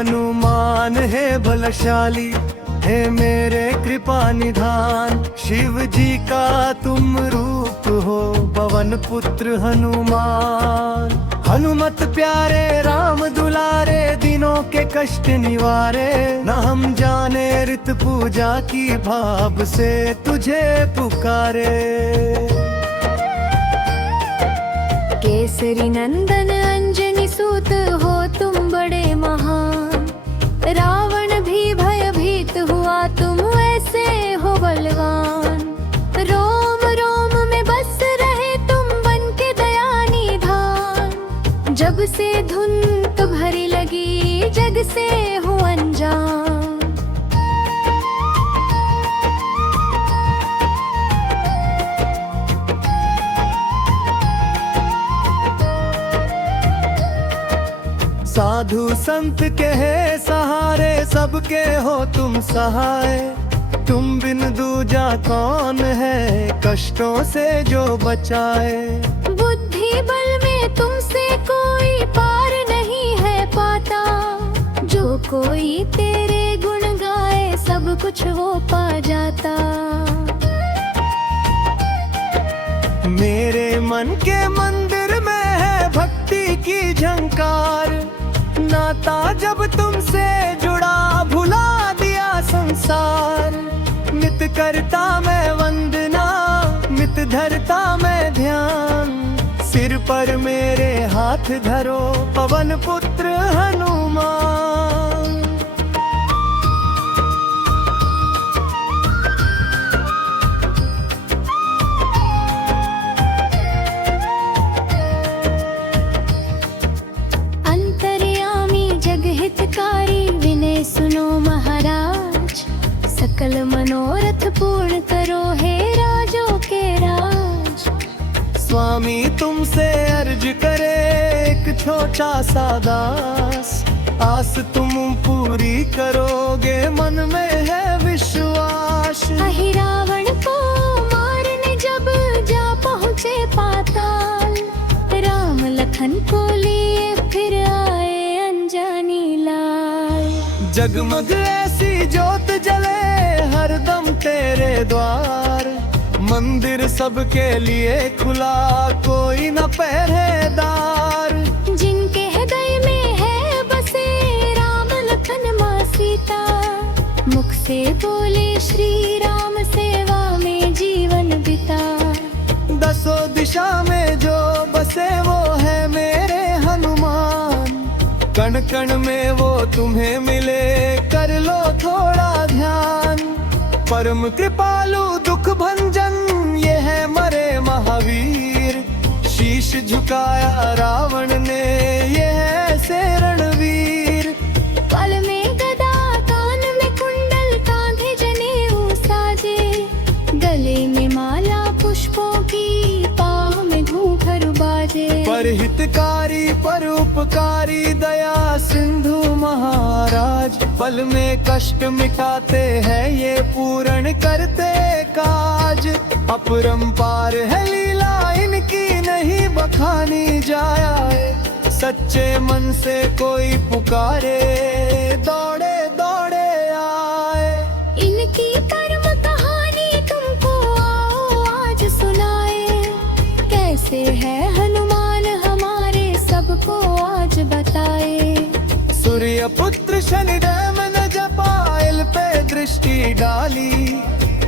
हनुमान है बलशाली, है मेरे कृपा निधान। शिव जी का तुम रूप हो, पवन पुत्र हनुमान। हनुमत प्यारे राम दुलारे, दिनों के कष्ट निवारे। न हम जाने रित पूजा की, भाव से तुझे पुकारे। केसरी नंदन अंजनी सूत हो तुम बड़े महान। रावण भी भयभीत हुआ, तुम ऐसे हो बलवान। रोम रोम में बस रहे तुम बन के दया निधान। जब से धुन तुम्हारी लगी, जग से हो अनजान। साधु संत के है सहारे, सबके हो तुम सहाय। तुम बिन दूजा कौन है, कष्टों से जो बचाए। बुद्धि बल में तुमसे कोई पार नहीं है पाता। जो कोई तेरे गुण गाए, सब कुछ वो पा जाता। मेरे मन के मंदिर में है भक्ति की झंकार। नाता जब तुमसे जुड़ा, भुला दिया संसार। नित करता मैं वंदना, नित धरता मैं ध्यान। सिर पर मेरे हाथ धरो, पवन पुत्र हनुमान। विनय सुनो महाराज, सकल मनोरथ पूर्ण करो हे राजों के राज। स्वामी तुमसे अर्ज करे, एक छोटा सा दास। आस तुम पूरी करोगे, मन में है विश्वास। अहि रावण को मारने जब जा पहुँचे पाताल। राम लखन को लिए फिर आए अनजानी लाल। जगमग ऐसी जोत जले, हरदम तेरे द्वार। मंदिर सबके लिए खुला, कोई न पहरेदार। जिनके हृदय में है बसे राम लखन माँ सीता। मुख से बोले श्री राम, सेवा में जीवन बिता। दसों दिशा में जो बसे, वो है मेरे हनुमान। कण कण में वो तुम्हें मिले, कर लो थोड़ा ध्यान। परम कृपालु दुख भंजन, ये है मरे महावीर। शीश झुकाया रावण ने, ये है से रणवीर। पल में गदा, कान में कुंडल, कांधे जनेऊ साजे। गले में माला पुष्पों की, पाँव में घूंघर बाजे। पर हितकारी पर उपकारी, दया सिंधु महाराज। पल में कष्ट मिटाते हैं, ये पूर्ण करते काज। अपरंपार है लीला इनकी, नहीं बखानी जाए। सच्चे मन से कोई पुकारे, दौड़े दौड़े आए। इनकी परम कहानी तुमको आओ आज सुनाए। कैसे है हनुमान हमारे, सबको आज बताए। सूर्य पुत्र शनिदेव ने जपायल पे दृष्टि डाली।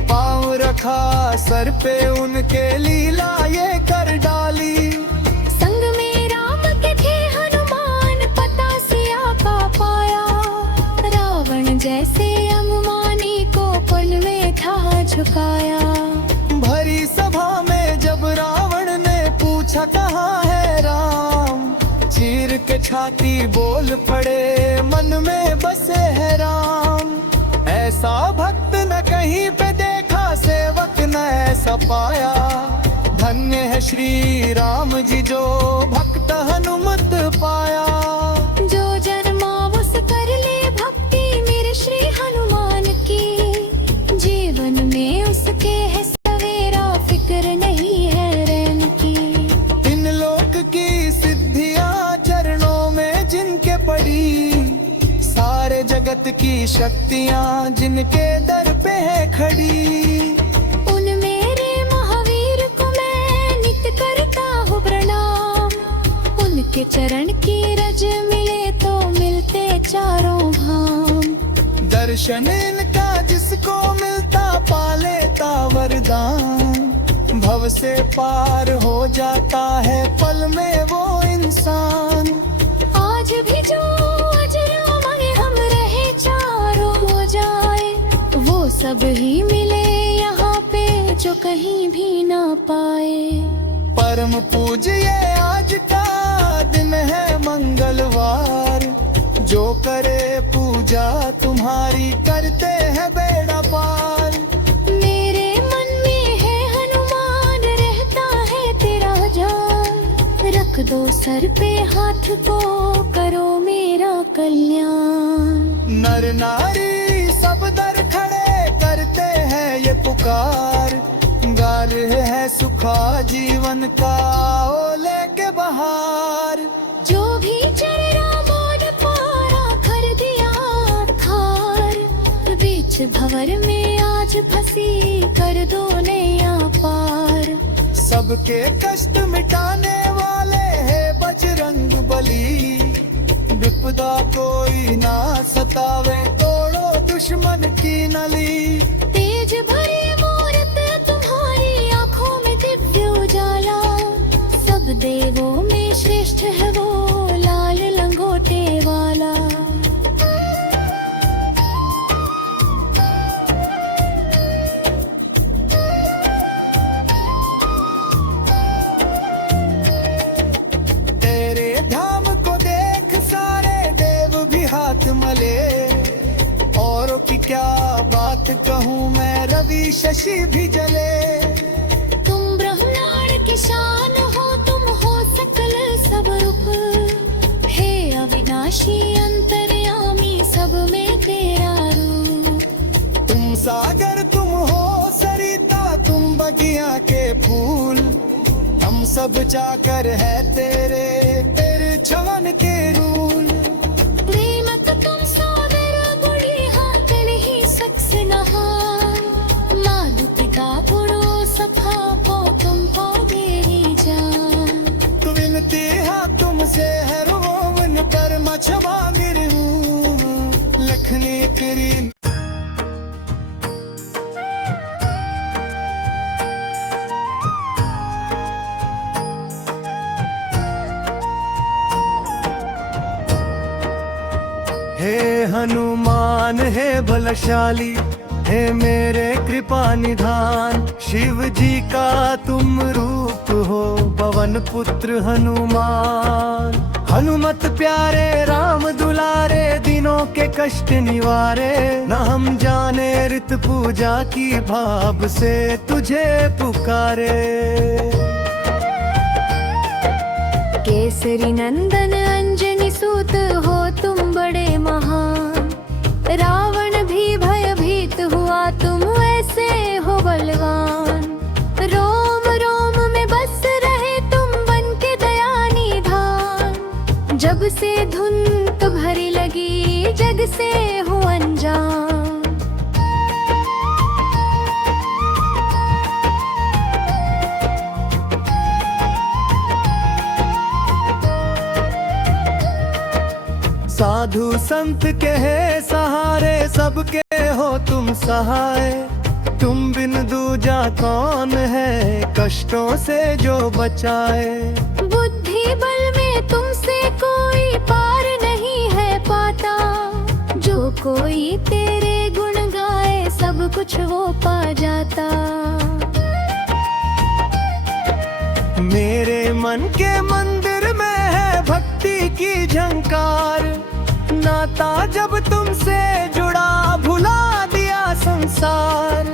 पाँव रखा सर पे उनके, लीला ये कर डाली। संग में राम के थे हनुमान, पता सिया का पाया। रावण जैसे अभिमानी को, पल में था झुकाया। भरी सभा में जब रावण ने पूछा, कहाँ है राम। चीर के छाती बोल पड़े, मन में बसे है राम। ऐसा भक्त न कहीं पे देखा, सेवक न ऐसा पाया। धन्य है श्री राम जी, जो भक्त हनुमत पाया। जो जन्मा उस कर ले भक्ति, मेरे श्री हनुमान की। जीवन में उसके है सवेरा, फिक्र नहीं है रैन की। इन लोक की सिद्धियां चरणों में जिनके पड़ी, अमृत की शक्तियाँ जिनके दर पे है खड़ी। उन मेरे महावीर को मैं नित्य करता हूँ प्रणाम। उनके चरण की रज मिले तो मिलते चारों धाम। दर्शन इनका जिसको मिलता पा लेता वरदान। भव से पार हो जाता है पल में वो इंसान। आज भी जो अजरामय हम रहे चारों हो जाए, वो सब ही मिले यहाँ पे जो कहीं भी ना पाए। परम पूज्य आज का दिन है मंगलवार। जो करे पूजा तुम्हारी करते हैं बेड़ा पार। मेरे मन में है हनुमान रहता है तेरा जान। रख दो सर पे हाथ को करो मेरा कल्याण। नर नारी सब दर खड़े करते हैं ये पुकार। गा रहे है सुखा जीवन का ओ लेके बहार। जो भी चेहरा मोड़ पारा कर दिया थार। बीच भंवर में आज फंसी कर दो नैया पार। सबके कष्ट मिटाने वाले है बजरंग बली। विपदा कोई ना सतावे तोड़ो दुश्मन की नली। तेज भरे मूरत तुम्हारी आंखों में दिव्य उजाला। सब देवों में श्रेष्ठ है वो लाल लंगोटे वाला। तेरे धाम को देख सारे देव भी हाथ मले। औरों की क्या बात कहूँ मैं रवि शशि भी जले। तुम ब्रह्मांड की शान हो, तुम हो सकल सब रूप। हे अविनाशी अंतर्यामी सब में तेरा रूप। तुम सागर तुम हो सरिता तुम बगिया के फूल। हम सब चाकर है तेरे तेरे छवन के रूल। प्रेमत तुम सागर बुढ़ी हाकल ही सक्स नहा। माधुपिका पुरो सखा को तुम पाओगे ही जान। तु विनती हाँ तुमसे है रोवन पर मछवा मिरू। लखनी तेरी हे हनुमान हे बलशाली हे मेरे कृपा निधान। शिव जी का तुम रूप हो पवन पुत्र हनुमान। हनुमत प्यारे राम दुलारे दिनों के कष्ट निवारे। न हम जाने रित पूजा की भाव से तुझे पुकारे। केसरी नंदन अंजनी सूत हो तुम बड़े महान। रावण भी भयभीत हुआ तुम ऐसे हो बलवान। रोम रोम में बस रहे तुम बन के दया निधान। जब से धुन तुम्हारी लगी जग से हो अनजान। साधु संत के है सहारे सबके हो तुम सहाय। तुम बिन दूजा कौन है कष्टों से जो बचाए। बुद्धि बल में तुमसे कोई पार नहीं है पाता। जो कोई तेरे गुण गाए सब कुछ वो पा जाता। मेरे मन के मंदिर में है भक्ति की झंकार। नाता जब तुमसे जुड़ा भुला दिया संसार।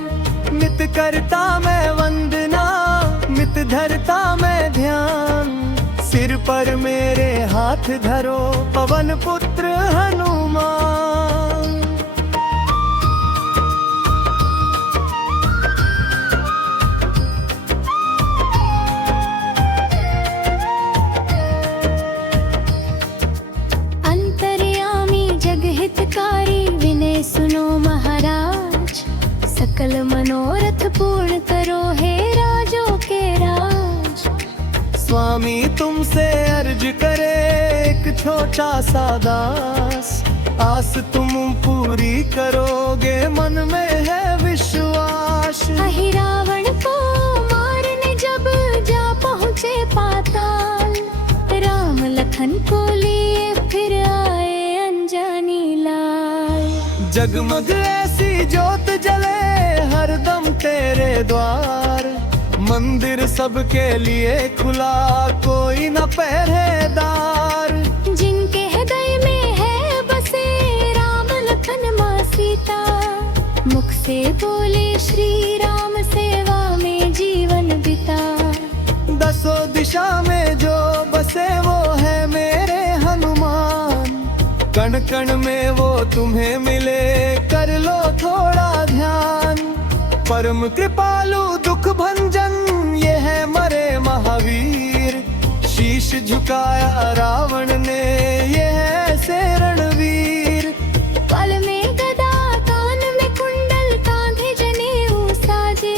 नित करता मैं वंदना नित धरता मैं ध्यान। सिर पर मेरे हाथ धरो पवन पुत्र हनुमान। पूर्ण करो हे राजों के राज। स्वामी तुमसे अर्ज करे एक छोटा सा दास, आस तुम पूरी करोगे मन में है विश्वास। अहि रावण को मारने जब जा पहुँचे पाताल, राम लखन को लिए फिर आए अंजनी लाल। जगमग ऐसी ज्योत जले हरदम तेरे द्वार, मंदिर सबके लिए खुला कोई न पहरेदार। जिनके हृदय में है बसे राम लखन माँ सीता, मुख से बोले श्री राम सेवा में जीवन बिता। दसों दिशा में जो बसे वो है मेरे हनुमान, कण कण में वो तुम्हें मिले कर लो थोड़ा ध्यान। परम कृपालु दुख भंजन ये है मरे महावीर, शीश झुकाया रावण ने ये है से रणवीर। पल में गदा कान में कुंडल कांधे जनेऊ साजे,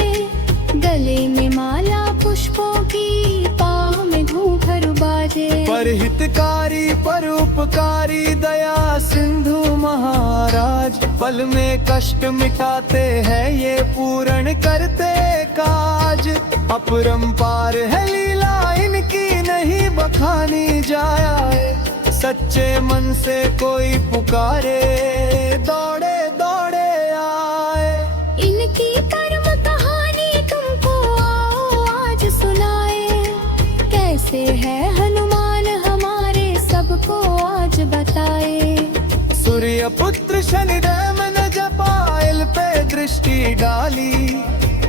गले में माला पुष्पों की पाँव में घूंघर बाजे। पर हितकारी पर उपकारी दया सिंधु महाराज, पल में कष्ट मिटाते हैं ये पूर्ण करते काज। अपरंपार है लीला इनकी नहीं बखानी जाए, सच्चे मन से कोई पुकारे दौड़े दौड़े आए। इनकी कर्म कहानी तुमको आओ आज सुनाए, कैसे है हनुमान हमारे सबको आज बताए। सूर्य पुत्र शनिदेव ने जपाइल पे दृष्टि डाली,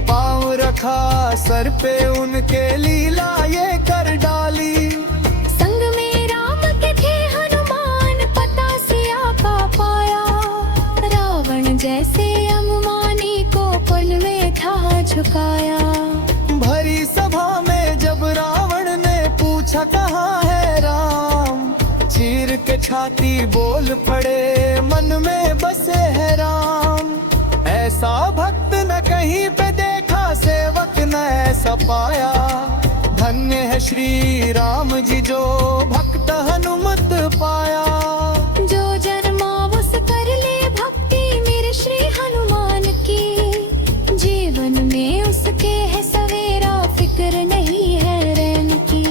पाँव रखा सर पे उनके लीला ये कर डाली। संग में राम के थे हनुमान पता सिया का पाया, रावण जैसे अमुमानी को पल में था झुकाया। भरी सभा में जब रावण ने पूछा कहाँ है राम, चीर के छाती बोल पड़े मन में बसे है राम। ऐसा भक्त न कहीं पे देखा सेवक न ऐसा पाया, धन्य है श्री राम जी जो भक्त हनुमत पाया। जो जन्मावस कर ले भक्ति मेरे श्री हनुमान की, जीवन में उसके है सवेरा फिक्र नहीं है रैन की।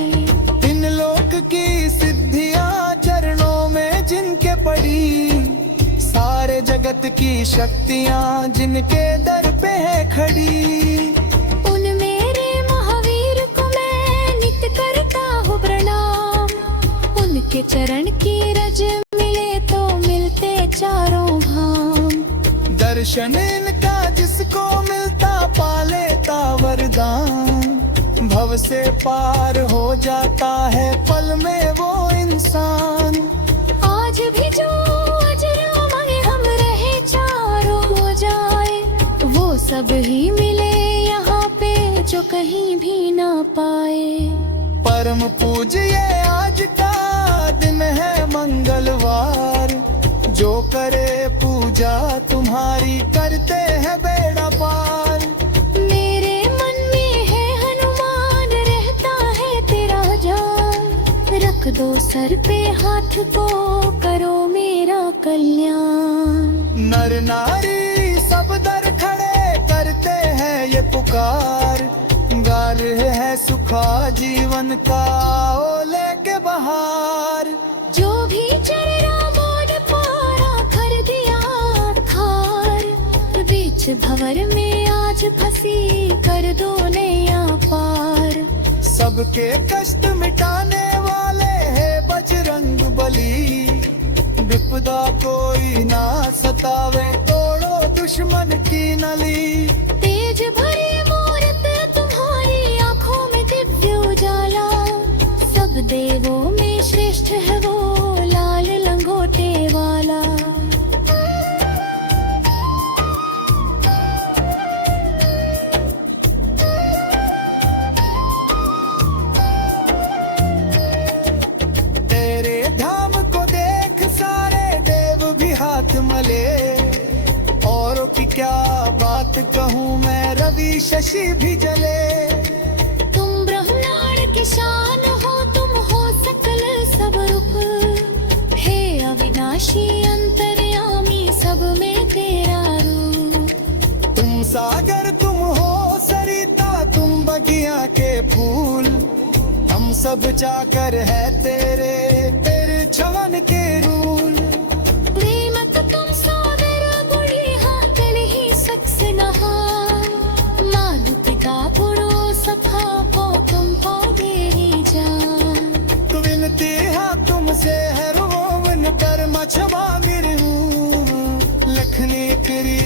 इन लोक की सिद्धियां चरणों में जिनके पड़ी, सारे जगत की शक्तियां जिनके दर पे है खड़ी। उन मेरे महावीर को मैं नित्य करता हूँ प्रणाम, उनके चरण की रज मिले तो मिलते चारों धाम। दर्शन इनका जिसको मिलता पा लेता वरदान, भव से पार हो जाता है पल में वो इंसान। आज भी जो अजरामय हम रहे चारों हो जाए, वो सब ही मिले यहाँ पे जो कहीं भी ना पाए। परम पूज्य आज का दिन है मंगलवार, जो करे पूजा तुम्हारी करते हैं बेड़ा पार। मेरे मन में है हनुमान रहता है तेरा जान, रख दो सर पे हाथ को करो मेरा कल्याण। नर नारी सब दर खड़े करते हैं ये पुकार, गा रहे हैं सुखा जीवन का ओ लेके बहार। जो भी चेहरा मोड़ पारा कर दिया थार, बीच भंवर में आज फंसी कर दो नैया पार। सबके कष्ट मिटाने वाले हैं बजरंग बली, विपदा कोई ना सतावे तोड़ो दुश्मन की नली। तेज भरे मूरत तुम्हारी आंखों में दिव्य उजाला, सब देवों में श्रेष्ठ है वो लाल लंगोटे वाला। मले औरों की क्या बात कहूँ मैं रवि सूर्य शशि भी जले। तुम ब्रह्मांड की शान हो, तुम हो सकल सब रूप। हे अविनाशी अंतर्यामी, सब में तेरा रूप। तुम सागर तुम हो सरिता, तुम बगिया के फूल। हम सब चाकर है तेरे, तेरे छवन के रूल। प्रेमक तुम सोदर बुढ़ी, हाँ कल ही सक्स नहा। मालू पिता पुरो सखा को, तुम पाओगे ही जान। तु विनती हाँ तुमसे है रोवन, पर मछवा मिरू लखनी करी।